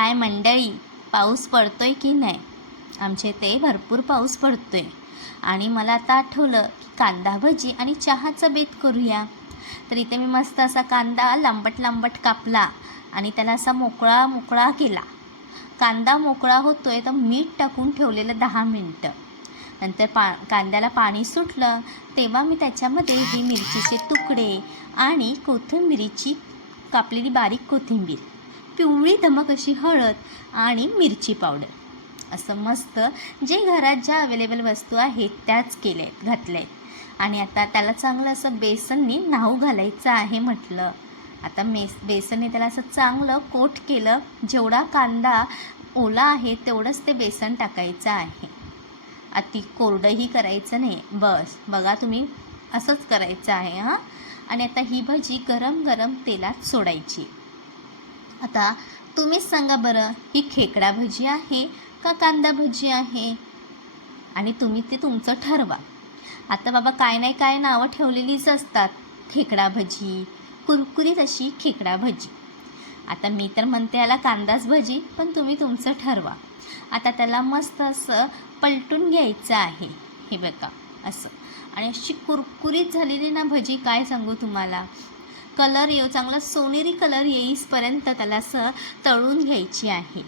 काय मंडळी, पाऊस पडतोय की नाही? आमच्या इथे भरपूर पाऊस पडतोय आणि मला आता आठवलं की कांदा भजी आणि चहाचं बेत करूया. तर इथे मी मस्त असा कांदा लांबट लांबट कापला आणि त्याला असा मोकळा मोकळा केला. कांदा मोकळा होतोय तर मीठ टाकून ठेवलेलं 10 मिनटं. नंतर कांद्याला पाणी सुटलं तेव्हा मी त्याच्यामध्ये ही मिरचीचे तुकडे आणि कोथिंबिरीची कापलेली बारीक कोथिंबीर, पिवळी धमक अशी हळद आणि मिरची पावडर असं मस्त जे घरात ज्या अवेलेबल वस्तू आहेत त्याच घातल्या आहेत. आणि आता त्याला चांगलं असं बेसनने न्हाऊ घालायचं आहे म्हटलं. आता बेसनने त्याला असं चांगलं कोट केलं. जेवढा कांदा ओला आहे तेवढंच ते बेसन टाकायचं आहे. अति कोरडंही करायचं नाही. बस बघा तुम्ही असंच करायचं आहे हां. आणि आता ही भजी गरम गरम तेलात सोडायची. आता तुम्हीच सांगा बरं, ही खेकडा भजी आहे का कांदा भजी आहे? आणि तुम्ही ते तुमचं ठरवा. आता बाबा काय नाही काय नावं ठेवलेलीच असतात. खेकडा भजी, कुरकुरीत अशी खेकडा भजी. आता मी तर म्हणते याला कांदाच भजी, पण तुम्ही तुमचं ठरवा. आता त्याला मस्त असं पलटून घ्यायचं आहे. हे बघा असं. आणि अशी कुरकुरीत झालेली ना भजी काय सांगू तुम्हाला. कलर चांगला सोनेरी कलर येईपर्यंत त्याला असं तळून घ्यायची आहे.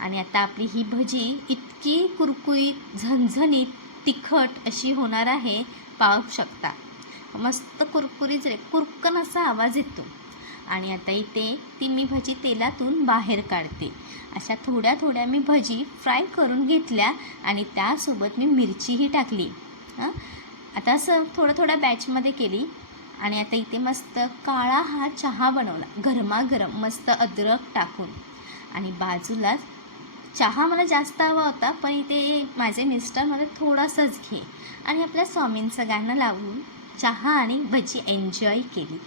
आणि आता आपली ही भजी इतकी कुरकुरीत, झणझणीत, तिखट अशी होणार आहे, पाहू शकता. मस्त कुरकुरीत कुरकन असा आवाज येतो. आणि आता इथे ती मी भजी तेलातून बाहेर काढते. अशा थोड्या थोड्या मी भजी फ्राय करून घेतल्या आणि त्यासोबत मी मिरचीही टाकली. आता असं थोडं बॅचमध्ये केली. आणि आता इथे मस्त काळा हा चहा बनवला गरमागरम मस्त अद्रक टाकून. आणि बाजूला चहा मला जास्त हवा होता, पण इथे माझे मिस्टर मला थोडासाच घे. आणि आपल्या स्वामींचं गाणं लावून चहा आणि भजी एन्जॉय केली.